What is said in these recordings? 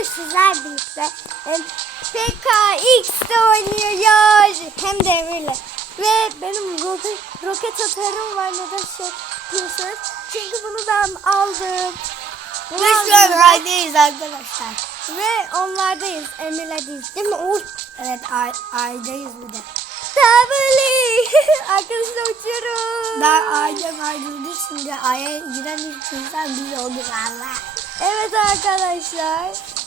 bugün sizler birlikte PKX'de oynuyoruz hem de Emir'le. Ve benim roket, roket atarım var neden şey yapıyorsunuz? Çünkü bunu ben aldım. Bunu Biz aydayız arkadaşlar. Ve onlardayız. Emir'lerdeyiz değil mi? Uy. Evet ay, aydayız bir de. Tabeli. Arkadaşlar uçuyorum. Ben ayda aydayız şimdi aya giren ilk insan biz olduk Allah. Evet arkadaşlar.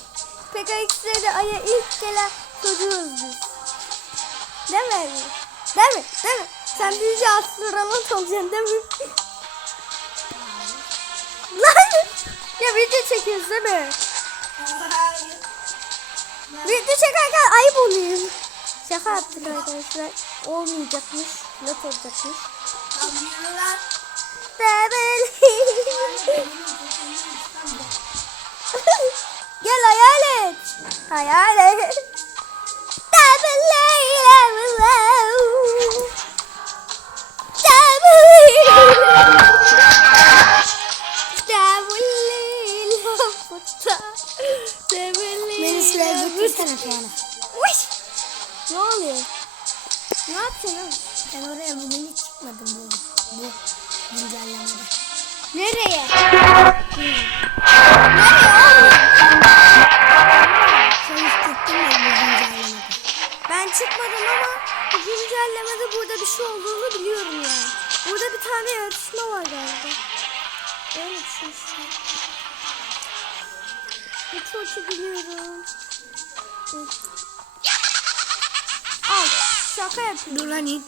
PKX'de de Ay'a ilk gelen çocuğuz biz. Değil mi? Değil mi? Değil mi? Sen büyüyünce astronot olacaksın değil mi? Lan! ya video çekiyoruz değil mi? Video çekerken ayıp oluyor. Şaka yaptık arkadaşlar. Olmayacakmış. Pilot olacakmış. Tabeli. Gel hayal et. Hayal et. Beni sıraya götürsene Tuana. Ne oluyor? Ne yapıyorsun oğlum? Ben oraya bugün hiç çıkmadım bu. Nereye? Bu güncellemede burada bir şey olduğunu biliyorum yani. Burada bir tane yarışma var galiba. Öyle bir şey işte. Çok biliyorum. Al şaka yapıyorum. Dur lan in.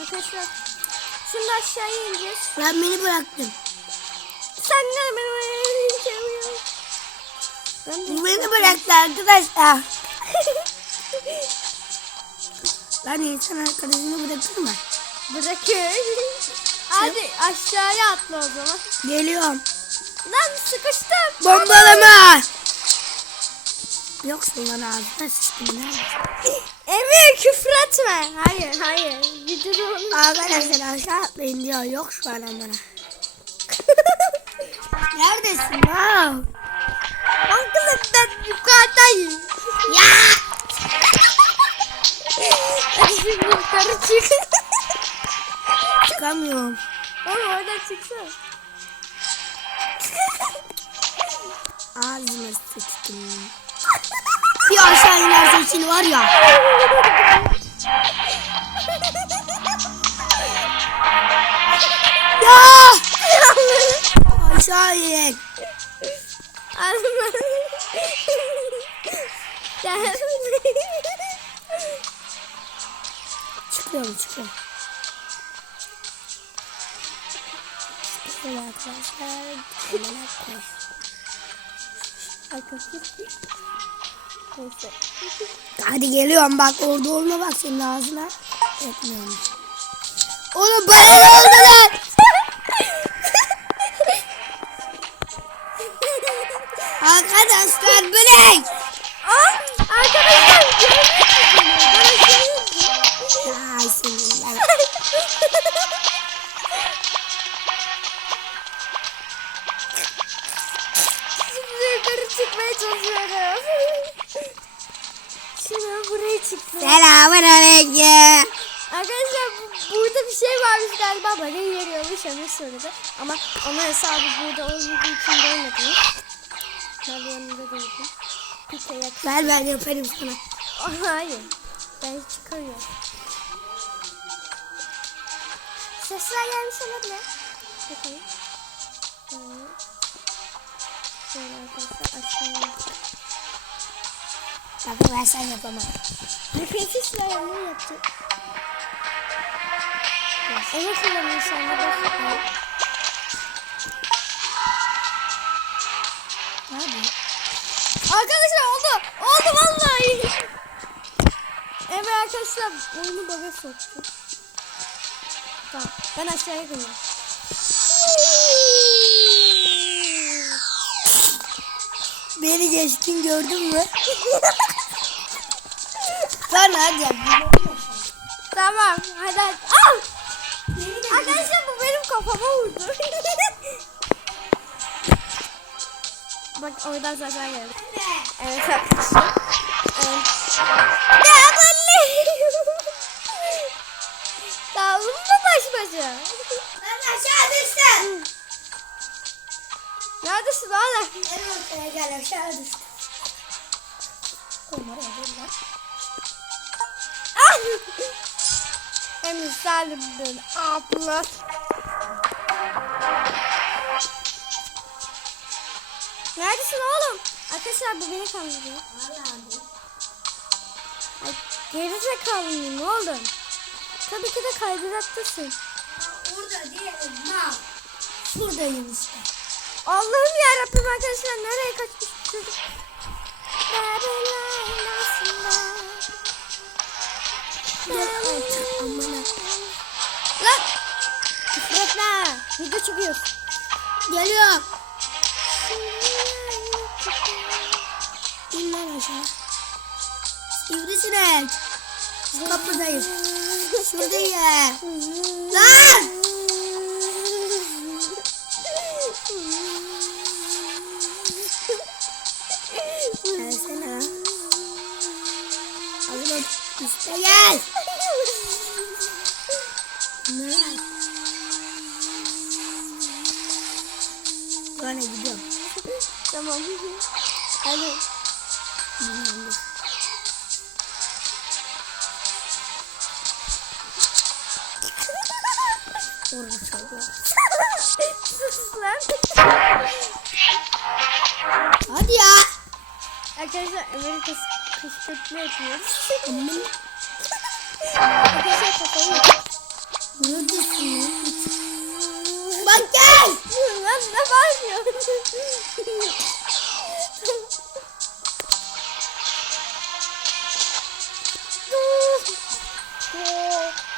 Arkadaşlar şimdi aşağıya ineceğiz. Lan beni bıraktın. Sen gel benim çeviriyorum. Ben de Beni bıraktı arkadaşlar. Lan insan arkadaşını bırakır mı? Bırakın. Hadi aşağıya atla o zaman. Geliyorum. Lan sıkıştım. Bombalama. Yoksun lan ağzına sıçtım. Emir küfür etme. Hayır hayır. Videoda Arkadaşlar aşağı atlayın diyor. Yok şu an bana. Neredesin lan? Arkadaşlar ben yukarıdayım. Ya! Hadi yukarı çık. Çıkamıyorum. Ama oradan çıksana. Ağzıma sıçtım. Bir aşağı inerse için var ya. Ya! Aşağı in. Gel. Çıkıyorum çıkıyorum. Çıkıyorum arkadaşlar. Hemen. Arkadaşlar. Neyse. Hadi geliyorum bak orada olma bak senin ağzına. Etmiyorum. Oğlum bana ne oldu lan? Arkadaşlar bırak. Aa, arkadaşlar? Bana şey Ay senin lan. Şimdi yukarı çıkmaya çalışıyorum. Şimdi buraya çıktım. Selamun aleyküm. Arkadaşlar bu- burada bir şey varmış galiba bana veriyormuş Emir söyledi. Ama onun hesabı burada olmadığı için görmedim. Ben yanında yak. Ver ben yaparım sana. Hayır. Ben çıkarıyorum. Sesler gelmiş olabilir. Bakalım. Evet. Şöyle arkadaşlar aşağıya. Bak ben sen yapamam. Nefesi silahı ne yapacak? Evet silahı inşallah bakın. Ne yapıyorsun? Arkadaşlar oldu. Oldu vallahi. Evet arkadaşlar oyunu baga soktu. Tamam ben aşağıya gidiyorum. Beni geçtin gördün mü? Lan hadi. Tamam hadi. Al! Arkadaşlar bu benim kafama vurdu. Bak oradan zaten geldi. Evet arkadaşlar. Evet. Ya anne. Kaldım başa? Ben aşağı düştüm. Neredesin oğlum? En ortaya gel aşağı düştüm. Dur lan. Ah! Hem salimdin abla. Neredesin oğlum? Arkadaşlar bu beni kandırıyor. Vallahi. Ay, geri zekalı mıyım oğlum? Tabii ki de kaydıraktasın. Orada değil. Mal. Şuradayım işte. Allah'ım yarabbim arkadaşlar nereye kaçmış çocuk? Lan! Etme. Video çekiyoruz. Geliyorum. İn lan aşağı. Sivrisinek. Kapıdayım. Şuradayım. Lan! Gelsene. Hadi bak. İşte gel. Ne? Böyle gidiyorum. tamam. Hadi. Amerika kışkırtma yapıyoruz. Arkadaşlar kafayı neredesin lan? Bak gel. Lan ne bağırıyorsun?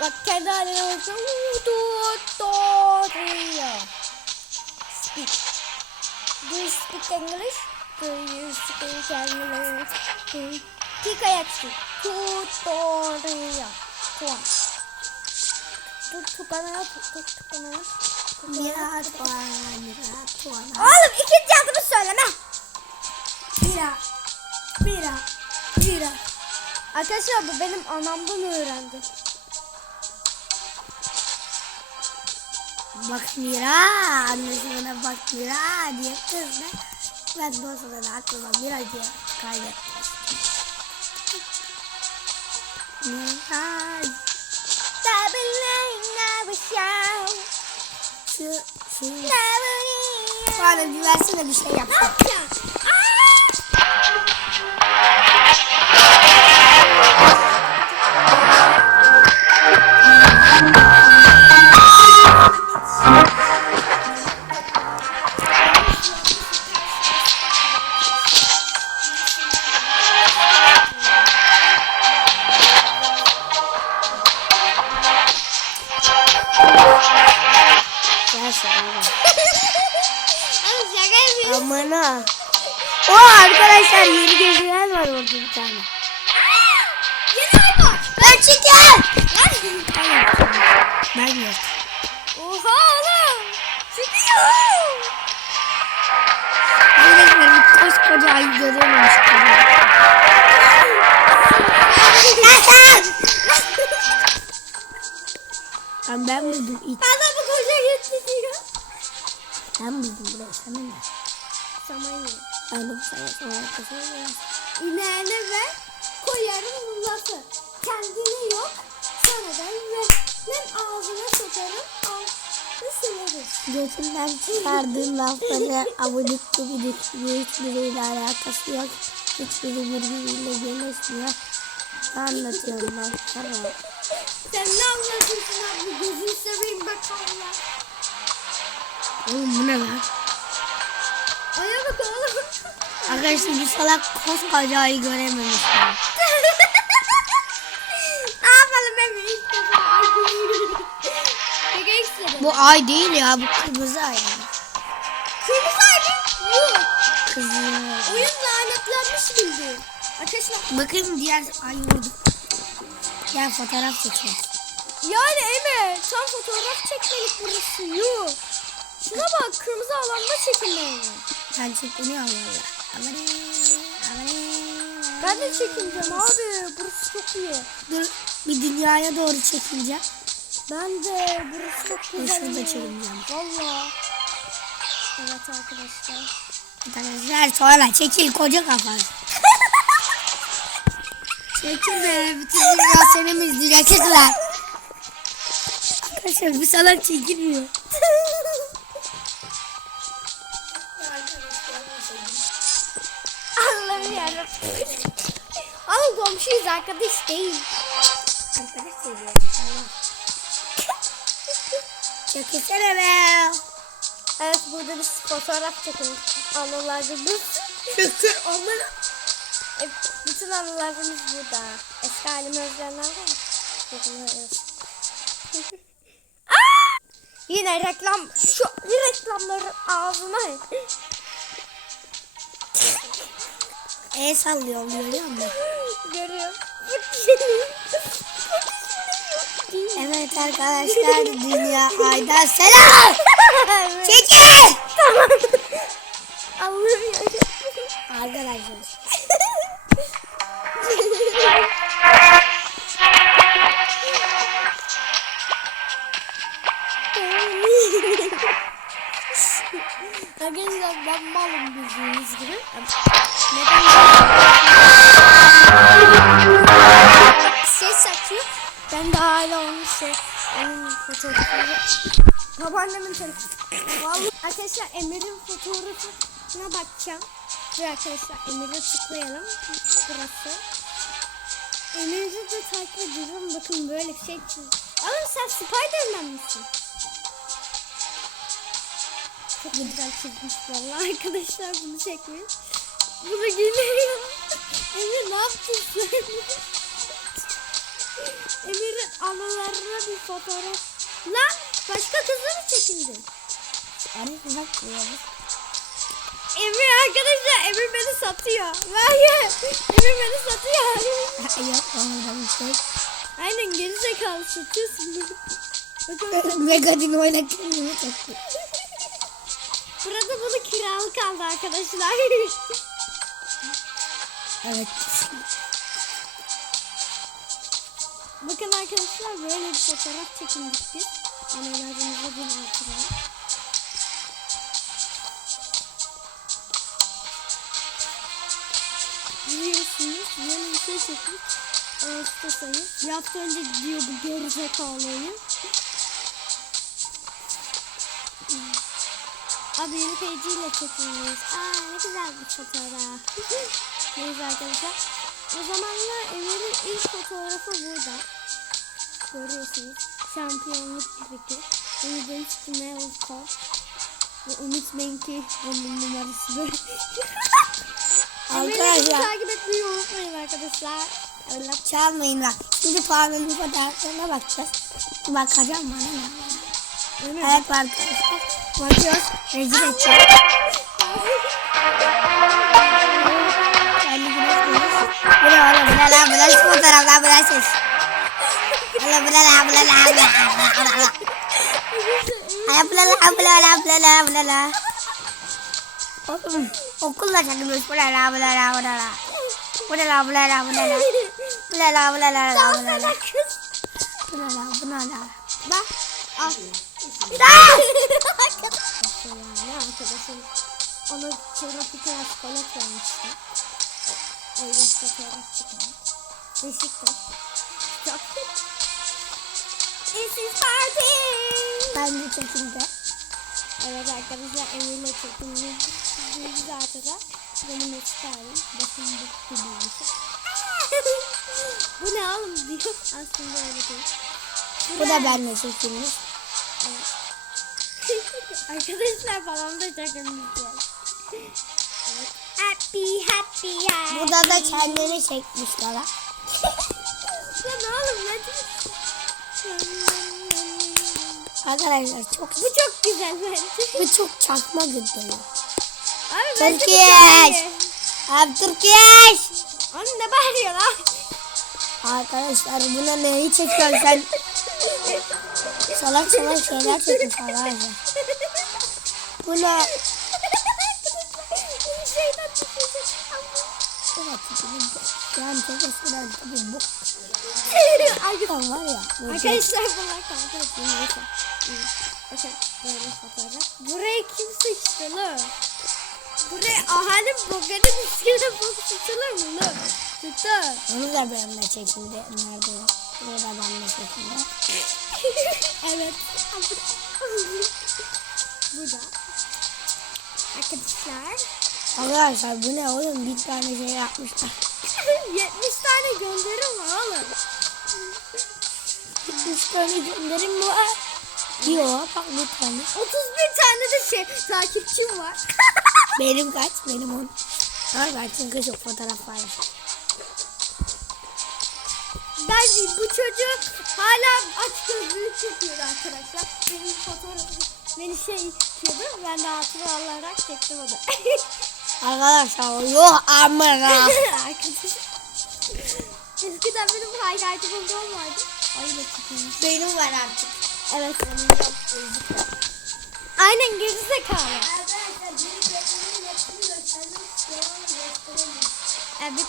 Bak kendi haline. Tutorial. Speak. Do you speak English? Yaksi. Tutorial. Tut tut bana tut tut tut bana. Mira tuana. Oğlum ikinci adımı söyleme. Mira, mira, mira. Arkadaşlar bu benim anamdan öğrendi. Bak Mira, annesi bana bak Mira diye kızdı. Ben o sırada aklıma Mira diye kaydettim. Mira, şu, bir versene bir şey yap. Aman ha. O arkadaşlar yeni gezegen var orada bir tane. Ben çıkar. Ben yok. Oha oğlum. Çıkıyor. Arkadaşlar bir koskoca ayı görüyormuş. Ben ben buldum it. Adamı koca getiriyor. Ben buldum buraya sana ne? Samayı. Ben de bu sana sonra kızıyorum. İneğine ver. Koyarım lafı. Kendine yok. Sana da ver. Ben ağzına sokarım. Ağzını silerim. Götünden çıkardığın lafları abonelik gibi hiçbiriyle alakası yok. Hiçbiri birbiriyle birleşmiyor. Ne anlatıyorum ben sana? Sen ne anlatıyorsun Oğlum bu ne lan? Aya bak oğlum. Arkadaşlar bu salak koskoca ayı görememiş. ne yapalım ben ilk defa ay görüyorum. Peki istedim. Bu ay değil ya bu kırmızı ay. Kırmızı ay mı? Yok. Kızı. Oyun lanetlenmiş bildiğin. Arkadaşlar Bakın diğer ay vurdu. Gel fotoğraf çekelim. Yani Emre tam fotoğraf çekmelik burası. Yok. Şuna bak kırmızı alanda çekilmeli. Ben çekiniyorum valla. Ben de çekileceğim abi. Burası çok iyi. Dur bir dünyaya doğru çekileceğim. Ben de burası çok güzel. şurada çekileceğim. Valla. Evet arkadaşlar. Arkadaşlar sonra çekil koca kafa. çekil be bütün dünya seni mi izleyecek çekler. Arkadaşlar bu salak çekilmiyor. Allah'ım yarabbim. Ama komşuyuz arkadaş değil. Arkadaş seviyor. Çekilsene be. Evet burada bir fotoğraf çekin. Anılarımız. Çekil onları. E, bütün anılarımız burada. Eski halimi özleyenler var mı? Yine reklam. Şu reklamları ağzıma. El sallıyorum görüyor musun? Görüyorum. Evet arkadaşlar dünya aydan selam. Evet. Çekil. Tamam. Emir'in fotoğrafına bakacağım. Dur arkadaşlar Emir'e tıklayalım. Burası. Emir'i de takip ediyorum. Bakın böyle bir şey çizdim. Ama sen Spiderman misin? Çok güzel çizmiş vallahi arkadaşlar bunu çekmeyin. Bunu gülüyor. Emir ne yaptın? Emir'in anılarına bir fotoğraf. Lan başka kızla mı çekildin? Hani bak böyle. Emir arkadaşlar Emir beni satıyor. Ya. Emir beni satıyor. Yok orada bir şey. Aynen geri zekalı satıyorsun. Bakın Megadin oynarken çok burada bunu kiralık aldı arkadaşlar. Evet. Bakın arkadaşlar böyle bir fotoğraf çekindik biz. Anılarımızı bir hatırlayalım. Biliyorsunuz yeni bir şey çekmiş. Bir hafta önce gidiyor bu gerizekalı oyun. Abi yeni peyciyle çekilmiş. Aa ne güzel bir fotoğraf. Neyse arkadaşlar. O zamanlar Emir'in ilk fotoğrafı burada. Görüyorsunuz. Şampiyonluk ligi. Umut'un Smell Cup. Ve unutmayın ki onun numarası böyle. Emir'i Arkadaşlar takip etmeyi unutmayın arkadaşlar. Evet. çalmayın bak. Şimdi puanın fotoğraflarına bakacağız. Bakacağım bana ne? Öyle mi? Evet arkadaşlar. Bakıyoruz. Rezil edeceğim. Kendi güneşliyoruz. Bu ne oğlum? Bu ne lan? Bu ne fotoğraf lan? Bu ne ses? Oğlum bu ne lan? Bu ne lan? Bu ne lan? Bu ne lan? Ay bu ne lan? Bu ne lan? Bu ne lan? Bu ne lan? Oğlum Okulla kendimiz. Bulala bulala bulala. Bulala bulala bulala. Bulala bulala bulala. Bulala kız. Bulala bulala. Bak. Al. Ne arkadaşım. Ona çorap bir tane vermişti. Öyle fotoğraf çıkmış. Beşiktaş. Çok This is party. Ben de çekimde. Evet arkadaşlar Emir'le çekilmiş. Zaten da benim eski halim. Bakın bu gibiymiş. bu ne oğlum diyor. Aslında öyle değil. Bu da benle çekilmiş. Arkadaşlar falan da çekilmiş. Evet. Happy happy happy. Burada da kendini çekmiş Dala. Arkadaşlar çok Bu çok güzel bence. bu çok çakma güldürüyor. Abi bence bu iyi. Abi Türkiye. Oğlum ne bağırıyor lan? Arkadaşlar buna neyi çekiyorsun sen? Salak salak şeyler çekmiş arkadaşlar. Bu ne? Şimdi şeyden düşecek. Evet tipini bu. Yani çok eskiden tabii bu. Arkadaşlar var ya. böyle Arkadaşlar bunlar kanka etsin. Neyse. Bakın böyle fotoğraf. Buraya kim sıçtı lan? Buraya ahali boganın üstüne bu sıçılır mı lan? Sıçtı. Onu da benimle çekildi. Nerede? Buraya da benimle çekildi. evet. Burada. Arkadaşlar. Arkadaşlar bu ne oğlum? Bir tane şey yapmışlar. 70 tane gönderim var oğlum. 70 tane gönderim var? Yok bak bir tane. 31 tane de şey takipçim var. Benim kaç? Benim 10. Ama ben çünkü çok fotoğraf var. Ben bu çocuk hala aç gözlüğü çekiyor arkadaşlar. Benim fotoğrafım beni şey çekiyordu. Ben de hatıra olarak çektim onu. Arkadaşlar yok amına. Arkadaşlar. Eskiden benim highlight'ım vardı. Öyle çıkıyormuş. Benim var artık. Evet. Aynen gerizekalı. Evet.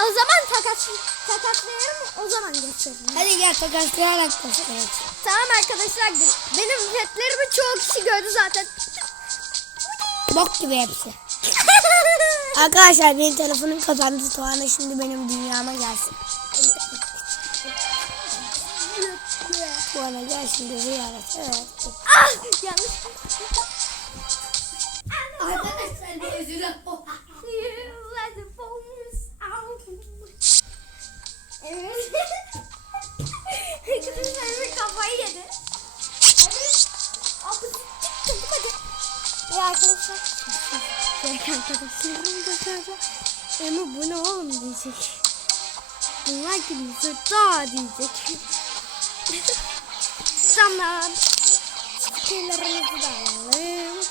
O zaman takas takaslayalım o zaman gösteririm. Hadi gel takaslayarak gösterelim. Tamam arkadaşlar benim petlerimi çoğu kişi gördü zaten. Bok gibi hepsi. Arkadaşlar benim telefonum kapandı. Tuana şimdi benim dünyama gelsin. Tuana gel şimdi ziyaret. Evet. ah yanlış. Arkadaşlar out. Evet. Arkadaşlar bir kafayı yedi. Ya arkadaşlar. Ya arkadaşlarım da sonra Ama bu ne oğlum diyecek. Bunlar gibi zırta diyecek. tamam. Stikerlerimizi de alalım.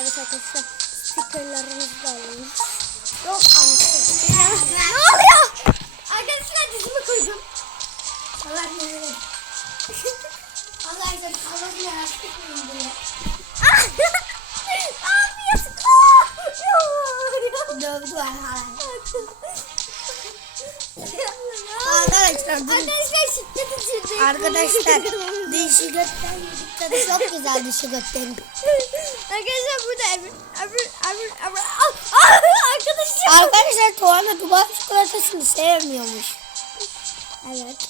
Evet arkadaşlar stikerlerimizi de alalım. Yok anlaşıldı. ne oluyor? Arkadaşlar dizimi koydum. Allah ne Arkadaşlar kavga yapmayın diye. Ah! ne yapıyorsun? Ah! Ya! Dövdü hala. Arkadaşlar şiddet içindeyim. Arkadaşlar dişi götten yedik tadı çok güzel dişi götlerin. Arkadaşlar burada Emir, Emir, Emir, Emir. Ah! Ah! Arkadaşlar. Arkadaşlar Tuana Dubai çikolatasını sevmiyormuş. Evet.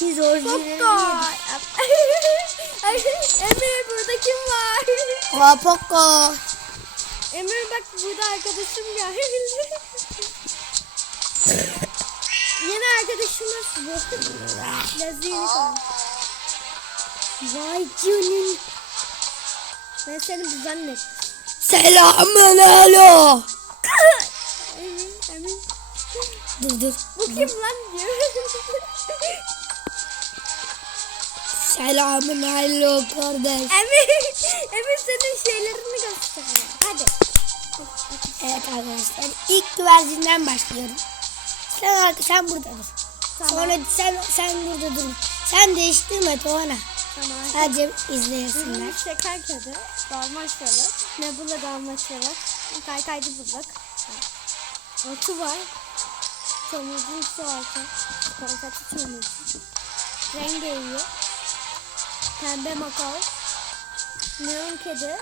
Biz orijinalini da. Emir burada kim var? Kapoko. Emir bak burada arkadaşım geldi. Yeni arkadaşımız bu. Lazini. Vay canın. Ben seni bir zannet. Selamun alo. Emir, Emir. Dur dur. Bu kim lan diyor. Selamun alo kardeş. Emir, Emir senin şeylerini gösteriyor. Hadi. Evet arkadaşlar ilk güvercinden başlıyorum. Sen, arka- sen burada dur. Tamam. Sonra sen sen burada dur. Sen değiştirme Tuana. Tamam. Sadece izleyesinler. Ürünü şeker kedi, dalmaçyalı, nebula dalmaçyalı, kaykaycı bulak, otu var, çamurcun su altı, konfeti çamurcu, rengeyi, pembe makal, neon kedi,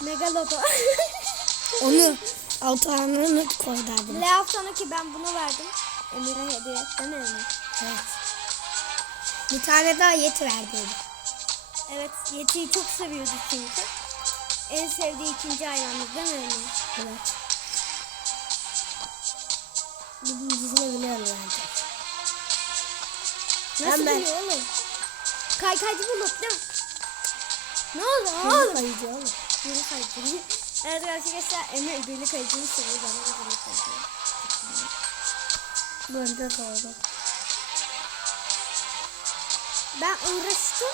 megalodo. Onu Altuğan'ı koydu adını. Le haftanı ki ben bunu verdim. Emir'e hediye değil mi? Evet. Bir tane daha yeti verdi. Evet, Yeti'yi çok seviyordu çünkü. En sevdiği ikinci hayvanı değil mi Emir? Evet. Birincisini biliyorum bence. Nasıl Ben- biliyor oğlum? Kaykaycı bulut değil mi? Ne oldu Oğlum. Kayıcı oğlum. Birlik kayıcı. Evet arkadaşlar Emir birlik kayıcıyı seviyor. Ben de birlik kayıcıyı. Bunda doğru. Ben uğraştım.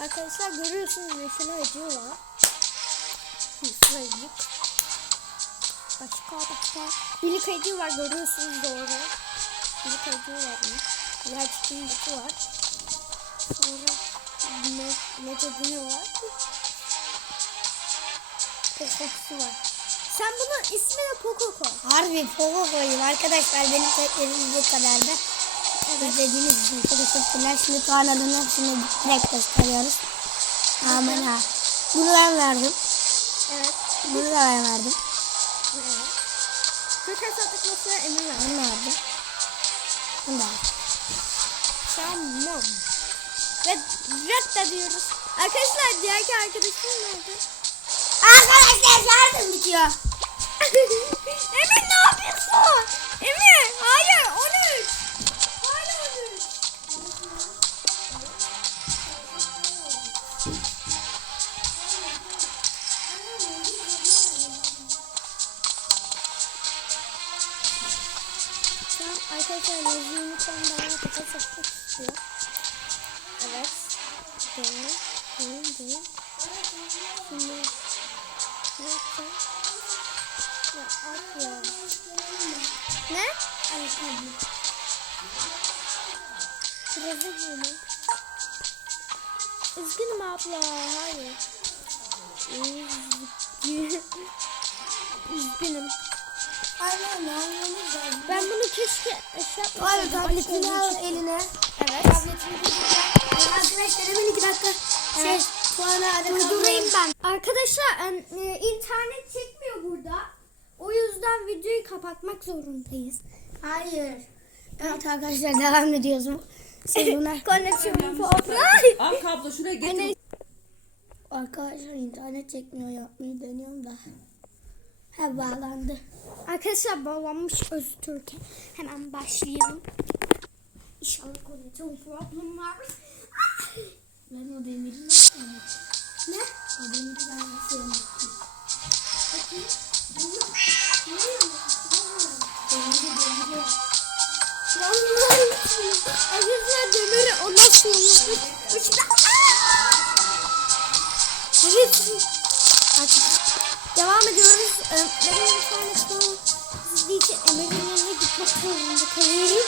Arkadaşlar görüyorsunuz yeşil acı var. Yeşil acı. Başka başka. Birlik kayıcı var görüyorsunuz doğru. Birlik kayıcı var bunun. Diğer çıkın var. Sonra ne, ne var? Poco'su var. Sen bunun ismini Poco koy. Harbi Poco koyayım arkadaşlar benim teklerim bu kadar da. İzlediğiniz için çok teşekkürler. Şimdi Tuana'nın hepsini direkt gösteriyoruz. Aman ha. Bunu ben verdim. Evet. Bunu da ben verdim. Evet. Köşe satıkması emin ver. Bunu verdim. Bunu da verdim. Tamam. Ve red diyoruz. Arkadaşlar diğer arkadaşım nerede? Arkadaşlar şarjım bitiyor. Emin ne yapıyorsun? Emin hayır 13. Hayır 13. Şu an arkadaşlar yazıyı son bana satmak istiyor. Evet. Değil. Ne yapacağım? Ya at ya. Ne? Ayakkabı. Trezor mu? Üzgünüm abla. Hayır. Üzgün. Üzgünüm. Aynen lazım. Ben bunu keşke şey Abi yapmasaydım. tabletini al eline. Evet. Tabletini al. Arkadaşlar hemen iki dakika. Şey, Evet. Durdurayım ben. Arkadaşlar e, internet çekmiyor burada. O yüzden videoyu kapatmak zorundayız. Hayır. Evet arkadaşlar devam ediyoruz. Buna... Connection problem. Al kablo şuraya getir. Arkadaşlar internet çekmiyor yapmayı deniyorum da. Ha bağlandı. Arkadaşlar bağlanmış Öztürk'e. Hemen başlayalım. İnşallah connection problem var. Ben o demiri nasıl unuttum? Ne? O demiri ben nasıl unuttum? Demiri demiri. Arkadaşlar demiri o nasıl unuttuk? Üçten... Evet. Artık devam ediyoruz. Ee, Benim internet bağlı. Sizin için Emir'in yanına gitmek zorunda kalıyorum.